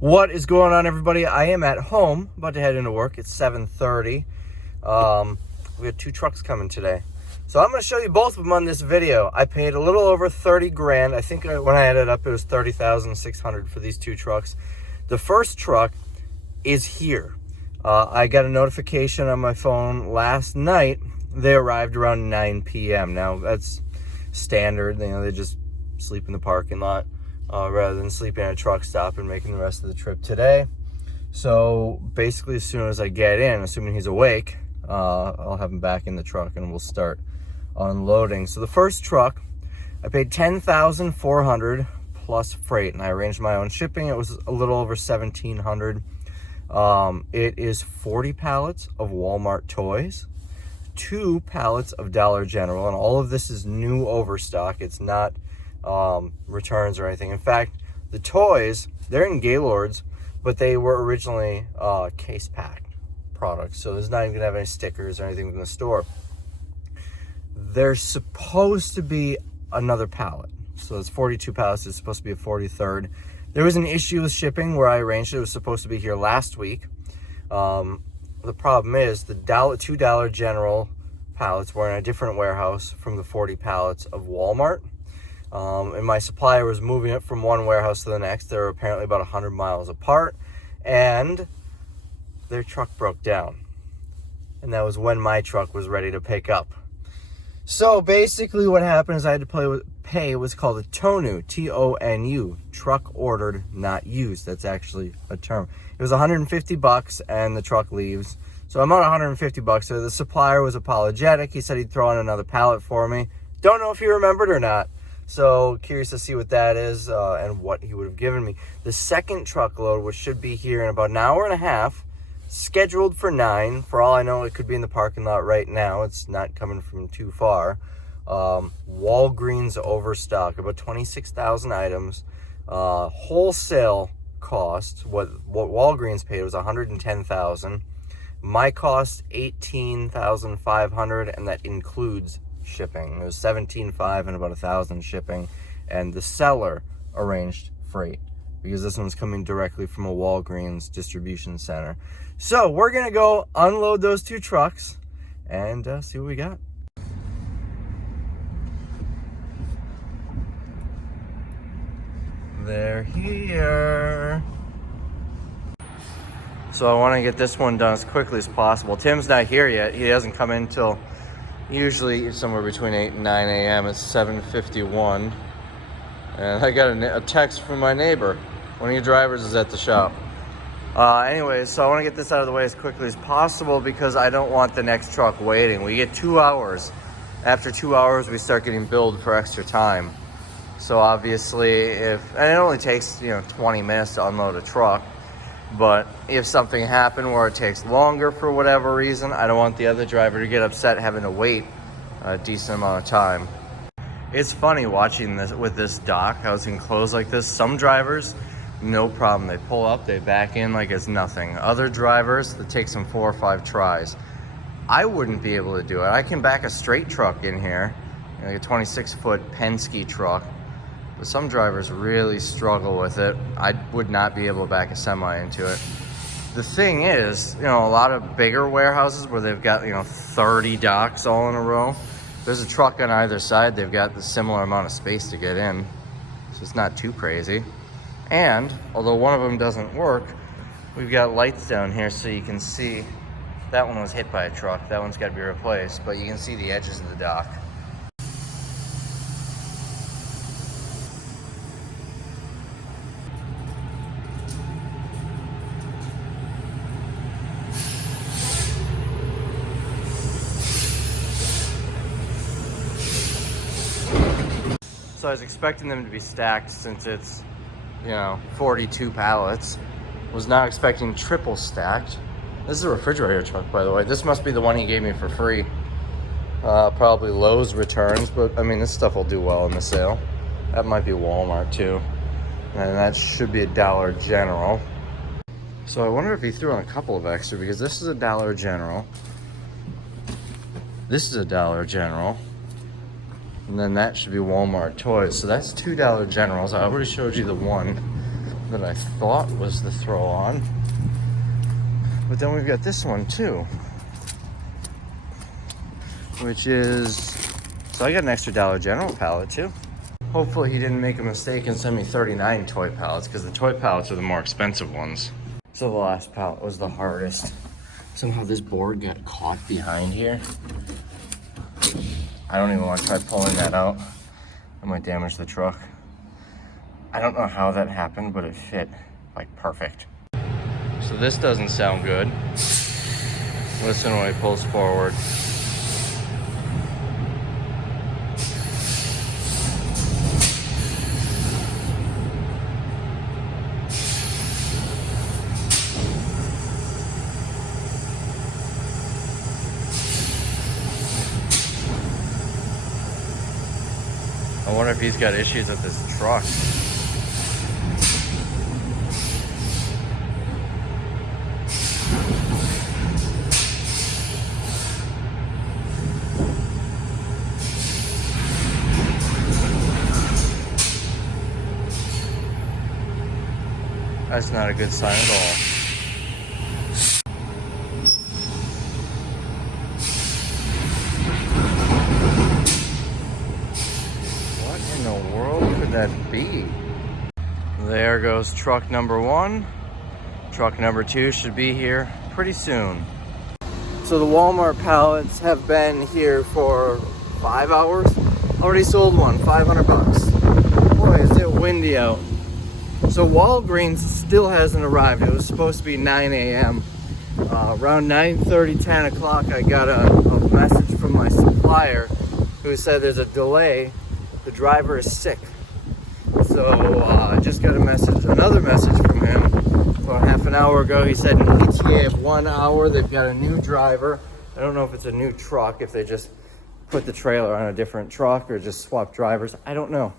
What is going on, everybody? I am at home, about to head into work. It's 7:30. We had 2 trucks coming today. So I'm going to show you both of them on this video. I paid a little over 30 grand. I think when I added up, it was 30,600 for these 2 trucks. The first truck is here. I got a notification on my phone last night. They arrived around 9 p.m. Now, that's standard. You know, they just sleep in the parking lot. Rather than sleeping at a truck stop and making the rest of the trip today. So basically, as soon as I get in, assuming he's awake, I'll have him back in the truck and we'll start unloading. So the first truck, I paid $10,400 plus freight, and I arranged my own shipping. It was a little over $1,700. It is 40 pallets of Walmart toys, 2 pallets of Dollar General, and all of this is new overstock. It's not returns or anything. In fact, the toys, they're in Gaylords, but they were originally case packed products, so there's not even gonna have any stickers or anything in the store. There's supposed to be another pallet, so it's 42 pallets. It's supposed to be a 43rd. There was an issue with shipping where I arranged it. It was supposed to be here last week. The problem is the $2 Dollar General pallets were in a different warehouse from the 40 pallets of Walmart. And my supplier was moving it from one warehouse to the next. They were apparently about 100 miles apart, and their truck broke down. And that was when my truck was ready to pick up. So basically what happened is I had to pay what's called a TONU, T-O-N-U, truck ordered, not used. That's actually a term. It was $150 and the truck leaves. So I'm on $150. So the supplier was apologetic. He said he'd throw in another pallet for me. Don't know if he remembered or not. So curious to see what that is and what he would have given me. The second truckload, which should be here in about an hour and a half, scheduled for 9. For all I know, it could be in the parking lot right now. It's not coming from too far. Walgreens overstock, about 26,000 items. Wholesale cost, what Walgreens paid was $110,000. My cost, $18,500, and that includes shipping. It was $17,500 and about $1,000 shipping, and the seller arranged freight because this one's coming directly from a Walgreens distribution center. So we're gonna go unload those 2 trucks and see what we got. They're here. So I want to get this one done as quickly as possible. Tim's not here yet. He hasn't come in till usually somewhere between 8 and 9 a.m. It's 7:51. And I got a text from my neighbor. One of your drivers is at the shop. Anyways, so I want to get this out of the way as quickly as possible because I don't want the next truck waiting. We get 2 hours. After 2 hours, we start getting billed for extra time. So obviously, and it only takes 20 minutes to unload a truck. But if something happened where it takes longer for whatever reason, I don't want the other driver to get upset having to wait a decent amount of time. It's funny watching this with this dock, how it's enclosed like this. Some drivers, no problem. They pull up, they back in like it's nothing. Other drivers, it takes them 4 or 5 tries. I wouldn't be able to do it. I can back a straight truck in here, like a 26-foot Penske truck. But some drivers really struggle with it. I would not be able to back a semi into it. The thing is, a lot of bigger warehouses where they've got, 30 docks all in a row, there's a truck on either side. They've got the similar amount of space to get in. So it's not too crazy. And although one of them doesn't work, we've got lights down here so you can see. That one was hit by a truck. That one's got to be replaced, but you can see the edges of the dock. So I was expecting them to be stacked since it's, 42 pallets. Was not expecting triple stacked. This is a refrigerator truck, by the way. This must be the one he gave me for free. Probably Lowe's returns, but I mean, this stuff will do well in the sale. That might be Walmart too. And that should be a Dollar General. So I wonder if he threw in a couple of extra, because this is a Dollar General. This is a Dollar General. And then that should be Walmart toys. So that's $2 Generals. I already showed you the one. that I thought was the throw on. But then we've got this one too, which is, so I got an extra Dollar General pallet too. Hopefully he didn't make a mistake and send me 39 toy pallets, because the toy pallets are the more expensive ones. So the last pallet was the hardest. Somehow this board got caught behind here. I don't even want to try pulling that out. I might damage the truck. I don't know how that happened, but it fit like perfect. So this doesn't sound good. Listen when he pulls forward. I wonder if he's got issues with this truck. That's not a good sign at all. What in the world could that be? There goes truck number one. Truck number two should be here pretty soon. So the Walmart pallets have been here for 5 hours. Already sold one, 500 bucks. Boy, is it windy out. So Walgreens still hasn't arrived. It was supposed to be 9 a.m. Around 9:30, 10 o'clock, I got a message from my supplier who said there's a delay. The driver is sick. So I just got another message from him about half an hour ago. He said an ETA of 1 hour. They've got a new driver. I don't know if it's a new truck, if they just put the trailer on a different truck or just swap drivers. I don't know.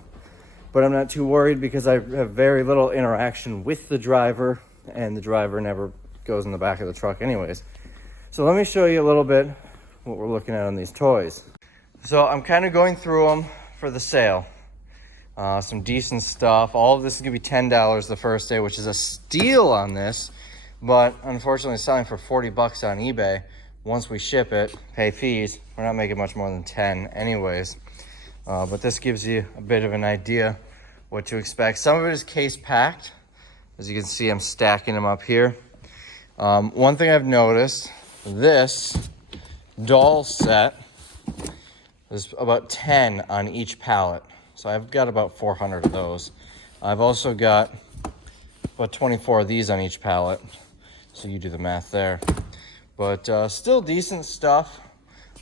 But I'm not too worried because I have very little interaction with the driver, and the driver never goes in the back of the truck anyways. So let me show you a little bit what we're looking at on these toys. So I'm kind of going through them for the sale. Some decent stuff. All of this is gonna be $10 the first day, which is a steal on this, but unfortunately it's selling for 40 bucks on eBay. Once we ship it, pay fees, we're not making much more than 10 anyways. But this gives you a bit of an idea what to expect. Some of it is case packed. As you can see, I'm stacking them up here. One thing I've noticed, this doll set is about 10 on each pallet. So I've got about 400 of those. I've also got about 24 of these on each pallet. So you do the math there. But still decent stuff.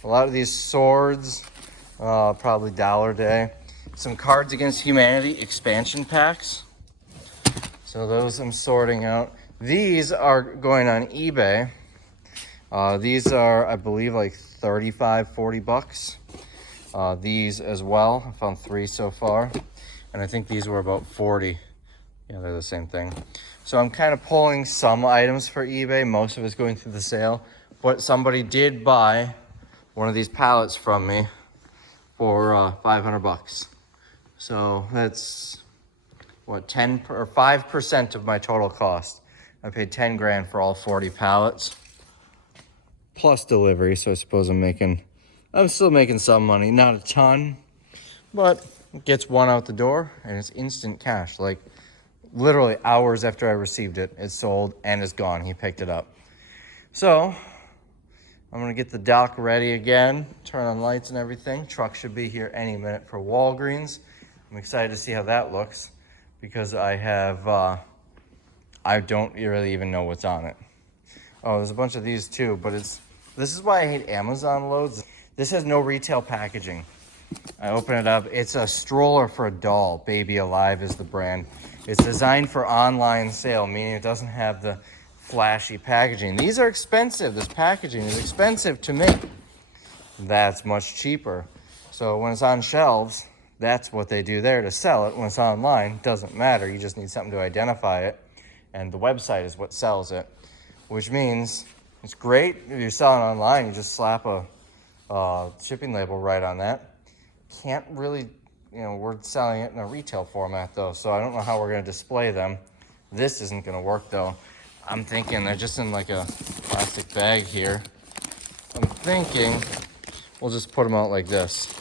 A lot of these swords, probably $1 a day. Some Cards Against Humanity expansion packs. So those I'm sorting out. These are going on eBay. These are, I believe, like 35, 40 bucks. These as well. I found 3 so far. And I think these were about 40. Yeah, they're the same thing. So I'm kind of pulling some items for eBay. Most of it's going through the sale. But somebody did buy one of these pallets from me for 500 bucks. So that's what, 10 or 5% of my total cost. I paid 10 grand for all 40 pallets plus delivery. So I suppose I'm still making some money, not a ton, but it gets one out the door and it's instant cash. Like literally hours after I received it, it's sold and it's gone. He picked it up. So I'm gonna get the dock ready again, turn on lights and everything. Truck should be here any minute for Walgreens. I'm excited to see how that looks because I don't really even know what's on it. Oh, there's a bunch of these too, but this is why I hate Amazon loads. This has no retail packaging. I open it up, it's a stroller for a doll. Baby Alive is the brand. It's designed for online sale, meaning it doesn't have the flashy packaging. These are expensive. This packaging is expensive to make. That's much cheaper. So when it's on shelves, that's what they do there to sell it. When it's online, it doesn't matter. You just need something to identify it. And the website is what sells it, which means it's great. If you're selling online, you just slap a shipping label right on that. Can't really, we're selling it in a retail format though, so I don't know how we're going to display them. This isn't gonna work though. I'm thinking they're just in like a plastic bag here. I'm thinking we'll just put them out like this.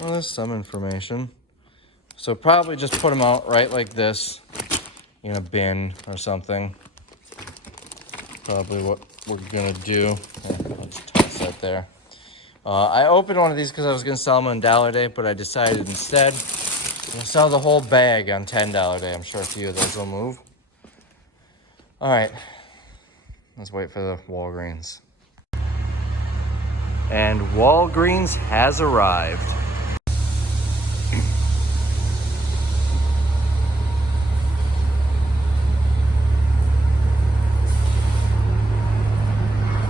Well, there's some information. So probably just put them out right like this in a bin or something. Probably what we're gonna do. I'll just toss that there. I opened one of these because I was gonna sell them on $1 day, but I decided instead I'm gonna sell the whole bag on $10 day. I'm sure a few of those will move. All right, let's wait for the Walgreens. And Walgreens has arrived.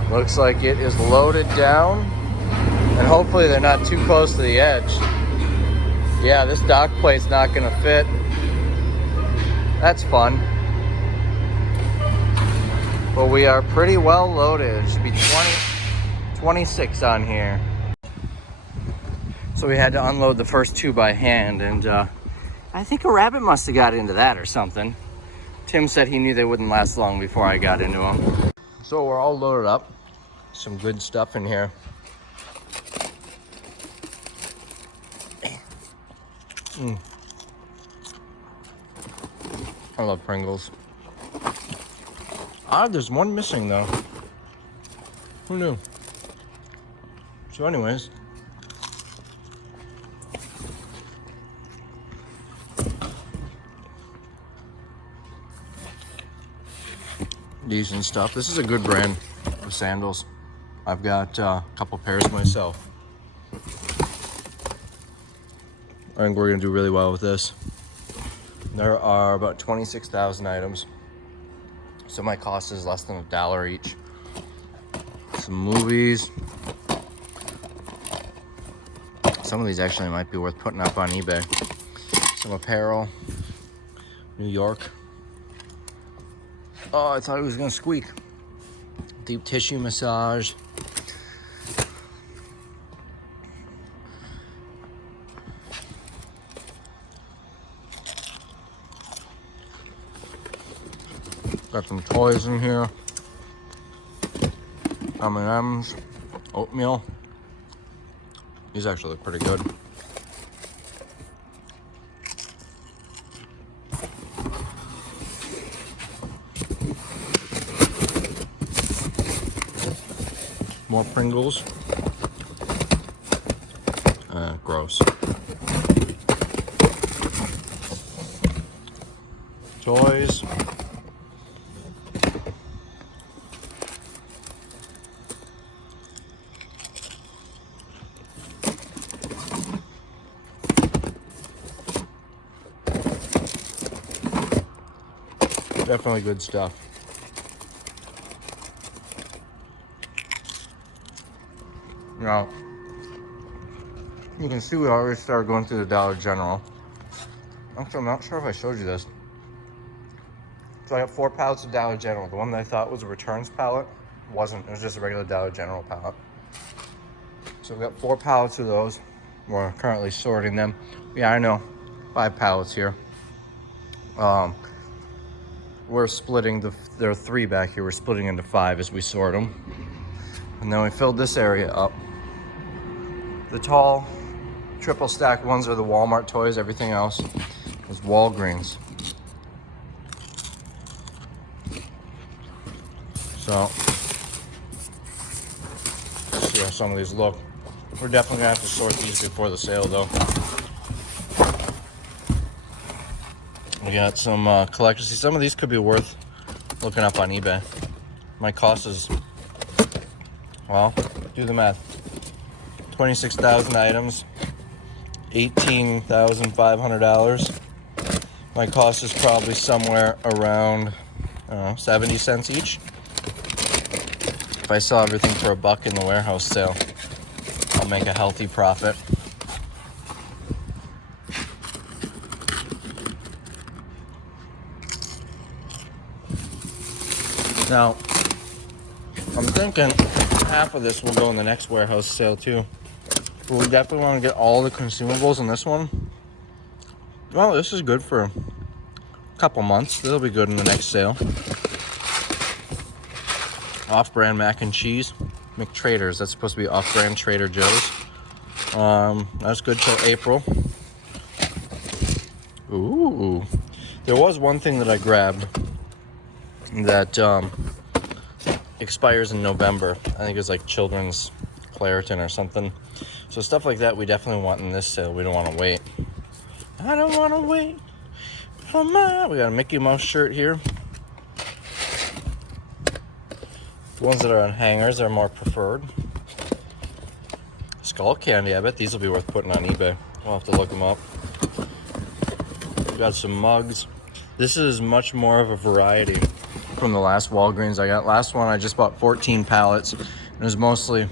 Looks like it is loaded down, and hopefully they're not too close to the edge. Yeah, this dock plate's not gonna fit. That's fun. But we are pretty well loaded. It should be 26 on here. So we had to unload the first 2 by hand, and I think a rabbit must have got into that or something. Tim said he knew they wouldn't last long before I got into them. So we're all loaded up. Some good stuff in here. I love Pringles. There's one missing though. Who knew? So anyways. Decent stuff. This is a good brand of sandals. I've got a couple pairs myself. I think we're gonna do really well with this. There are about 26,000 items. So my cost is less than $1 each. Some movies. Some of these actually might be worth putting up on eBay. Some apparel. New York. Oh, I thought it was gonna squeak. Deep tissue massage. Got some toys in here. M&M's, oatmeal. These actually look pretty good. More Pringles. Gross. Toys. Definitely good stuff. Now, you can see we already started going through the Dollar General. Actually, I'm not sure if I showed you this. So I got 4 pallets of Dollar General. The one that I thought was a returns pallet wasn't. It was just a regular Dollar General pallet. So we got 4 pallets of those. We're currently sorting them. Yeah, I know. 5 pallets here. We're splitting there are 3 back here. We're splitting into 5 as we sort them. And then we filled this area up. The tall triple stack ones are the Walmart toys. Everything else is Walgreens. So, let's see how some of these look. We're definitely gonna have to sort these before the sale though. We got some collectors. See, some of these could be worth looking up on eBay. My cost is, well, do the math. 26,000 items, $18,500. My cost is probably somewhere around 70 cents each. If I sell everything for $1 in the warehouse sale, I'll make a healthy profit. Now, I'm thinking half of this will go in the next warehouse sale too. But we definitely want to get all the consumables in this one. Well, this is good for couple months. They'll be good in the next sale. Off-brand mac and cheese. McTraders. That's supposed to be off-brand Trader Joe's. That's good till April. Ooh. There was one thing that I grabbed that expires in November. I think it's like children's Claritin or something. So stuff like that we definitely want in this sale. We don't want to wait. I don't want to wait. Come on. We got a Mickey Mouse shirt here. The ones that are on hangers are more preferred. Skull candy. I bet these will be worth putting on eBay. We'll have to look them up. We got some mugs. This is much more of a variety from the last Walgreens I got. Last one I just bought 14 pallets. It was mostly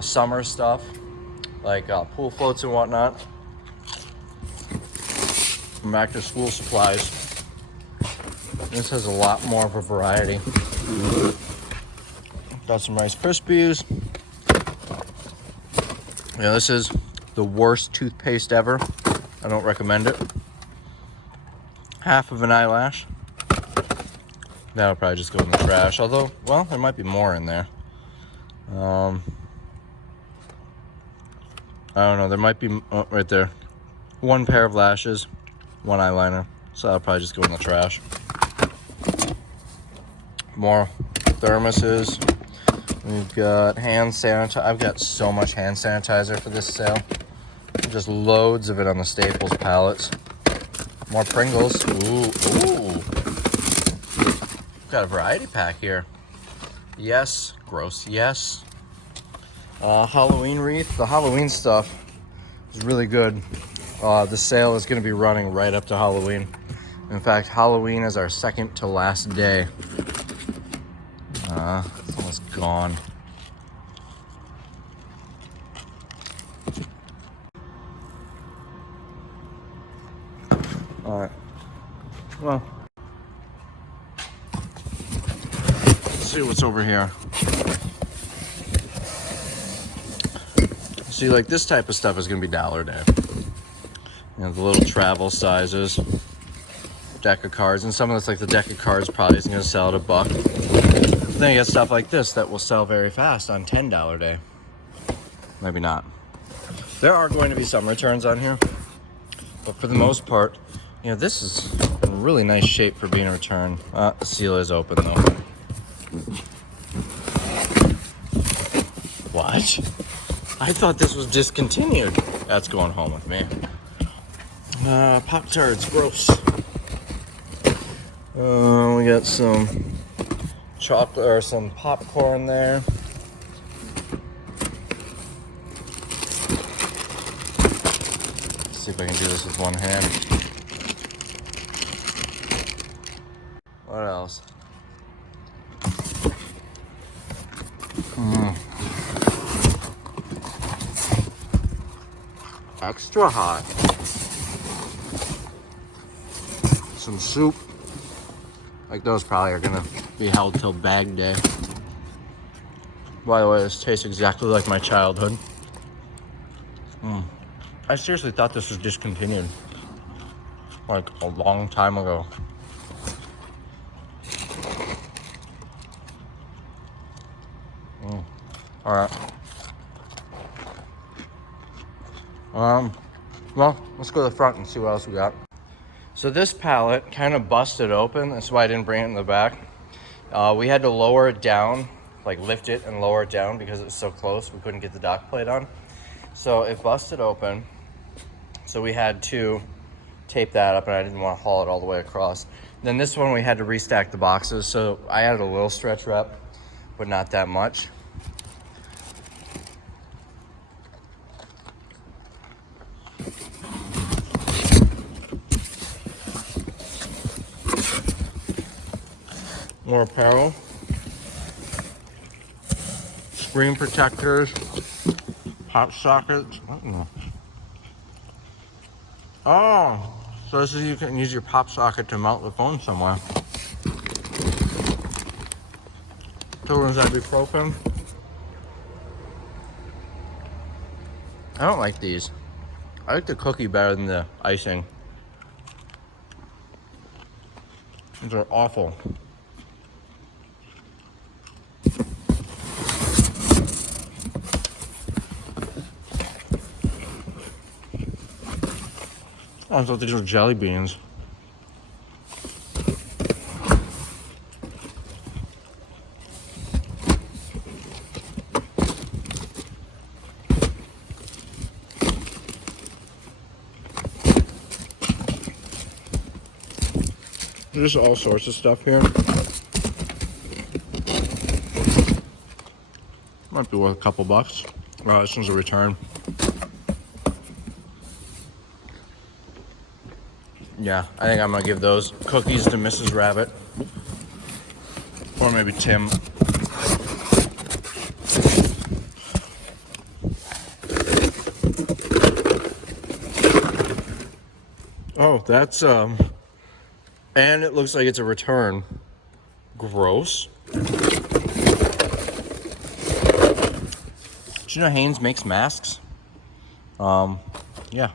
summer stuff, like pool floats and whatnot. From back to school supplies. This has a lot more of a variety. Got some Rice Krispies. Yeah, this is the worst toothpaste ever. I don't recommend it. Half of an eyelash. That'll probably just go in the trash. Although, well, there might be more in there. I don't know. There might be, right there. One pair of lashes, one eyeliner. So that'll probably just go in the trash. More thermoses. We've got hand sanitizer. I've got so much hand sanitizer for this sale. Just loads of it on the Staples pallets. More Pringles. Ooh. Got a variety pack here. Yes. Gross. Yes. Halloween wreath. The Halloween stuff is really good. The sale is going to be running right up to Halloween. In fact, Halloween is our second to last day. It's almost gone. All right. Well, let's see what's over here. See, like this type of stuff is going to be $1 a day. You know, the little travel sizes, deck of cards, and some of this, like the deck of cards, probably isn't going to sell at $1. Then you get stuff like this that will sell very fast on $10 a day. Maybe not. There are going to be some returns on here, but for the most part, you know, this is in really nice shape for being a return. The seal is open though. What? I thought this was discontinued. That's going home with me. Pop-Tarts, gross. We got some chocolate or some popcorn there. Let's see if I can do this with one hand. What else? Extra hot. Some soup. Like those probably are gonna be held till bag day. By the way, this tastes exactly like my childhood. I seriously thought this was discontinued. Like a long time ago. Alright. Well, let's go to the front and see what else we got. So this pallet kind of busted open. That's why I didn't bring it in the back. We had to lower it down, like lift it and lower it down because it was so close. We couldn't get the dock plate on. So it busted open. So we had to tape that up, and I didn't want to haul it all the way across. Then this one we had to restack the boxes. So I added a little stretch wrap, but not that much. More apparel, screen protectors, pop sockets. Oh, so this is, you can use your pop socket to mount the phone somewhere. Children's ibuprofen. I don't like these. I like the cookie better than the icing. These are awful. Oh, I thought these were jelly beans. There's all sorts of stuff here. Might be worth a couple bucks. Well, this one's a return. Yeah, I think I'm gonna give those cookies to Mrs. Rabbit. Or maybe Tim. Oh, that's, and it looks like it's a return. Gross. Did you know Hanes makes masks? Yeah.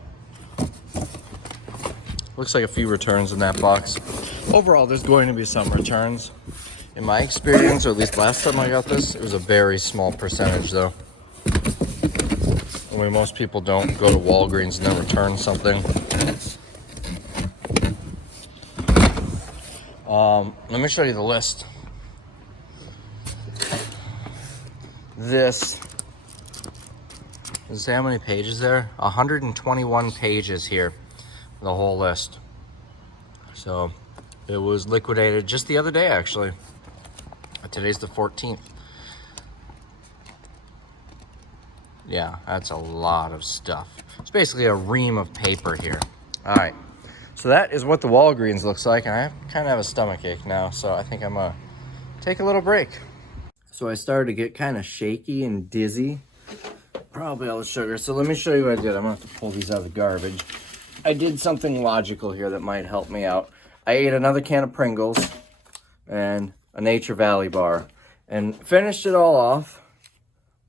Looks like a few returns in that box. Overall, there's going to be some returns. In my experience, or at least last time I got this, it was a very small percentage though. I mean, most people don't go to Walgreens and then return something. Let me show you the list. This is how many pages there? 121 pages here. The whole list. So it was liquidated just the other day, actually. Today's the 14th. Yeah, that's a lot of stuff. It's basically a ream of paper here. All right, so that is what the Walgreens looks like, and I kind of have a stomach ache now, so I think I'm gonna take a little break. So I started to get kind of shaky and dizzy. Probably all the sugar. So let me show you what I did. I'm gonna have to pull these out of the garbage. I did something logical here that might help me out. I ate another can of Pringles and a Nature Valley bar and finished it all off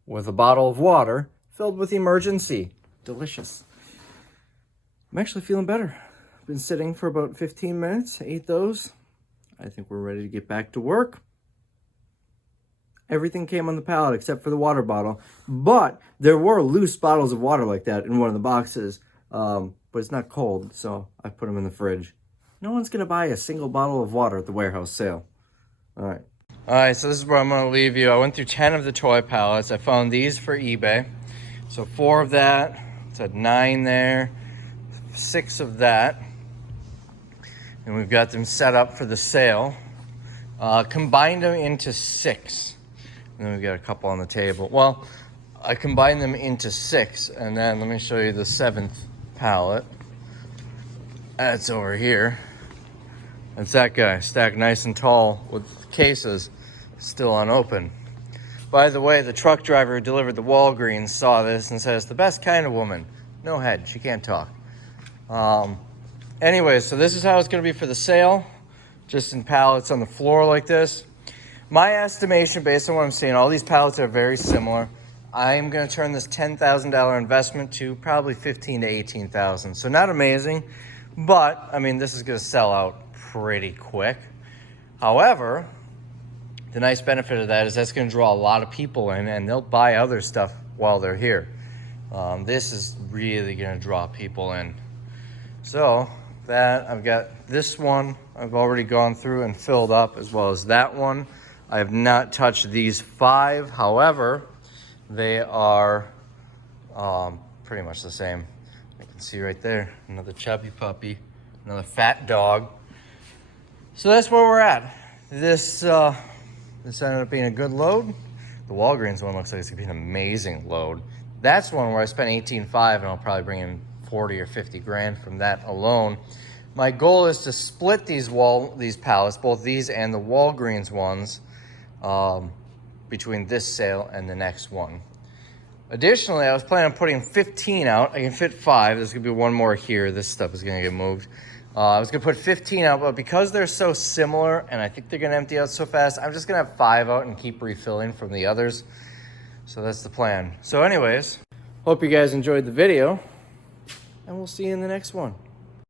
with a bottle of water filled with Emergency. Delicious. I'm actually feeling better. I've been sitting for about 15 minutes, ate those. I think we're ready to get back to work. Everything came on the pallet except for the water bottle, but there were loose bottles of water like that in one of the boxes. But it's not cold, so I put them in the fridge. No one's gonna buy a single bottle of water at the warehouse sale. All right, so this is where I'm gonna leave you. I went through 10 of the toy pallets. I found these for eBay. So 4 of that, it's at 9 there, 6 of that. And we've got them set up for the sale. Combined them into 6. And then we've got a couple on the table. Well, I combined them into 6, and then let me show you the 7th pallet. That's over here. That's that guy, stacked nice and tall with cases still unopened. By the way, the truck driver who delivered the Walgreens saw this and says, the best kind of woman. No head, she can't talk. Anyways, so this is how it's gonna be for the sale. Just in pallets on the floor like this. My estimation, based on what I'm seeing, all these pallets are very similar. I'm gonna turn this $10,000 investment to probably $15,000 to $18,000. So not amazing, but I mean, this is gonna sell out pretty quick. However, the nice benefit of that is that's gonna draw a lot of people in, and they'll buy other stuff while they're here. This is really gonna draw people in. So that, I've got this one I've already gone through and filled up, as well as that one. I have not touched these 5. However, they are pretty much the same. You can see right there, another chubby puppy, another fat dog. So that's where we're at. This ended up being a good load. The Walgreens one looks like it's gonna be an amazing load. That's one where I spent $18,500 and I'll probably bring in 40 or 50 grand from that alone. My goal is to split these pallets, both these and the Walgreens ones, between this sale and the next one. Additionally, I was planning on putting 15 out. I can fit 5. There's gonna be one more here. This stuff is gonna get moved. I was gonna put 15 out, but because they're so similar and I think they're gonna empty out so fast, I'm just gonna have 5 out and keep refilling from the others. So that's the plan. So anyways, hope you guys enjoyed the video, and we'll see you in the next one.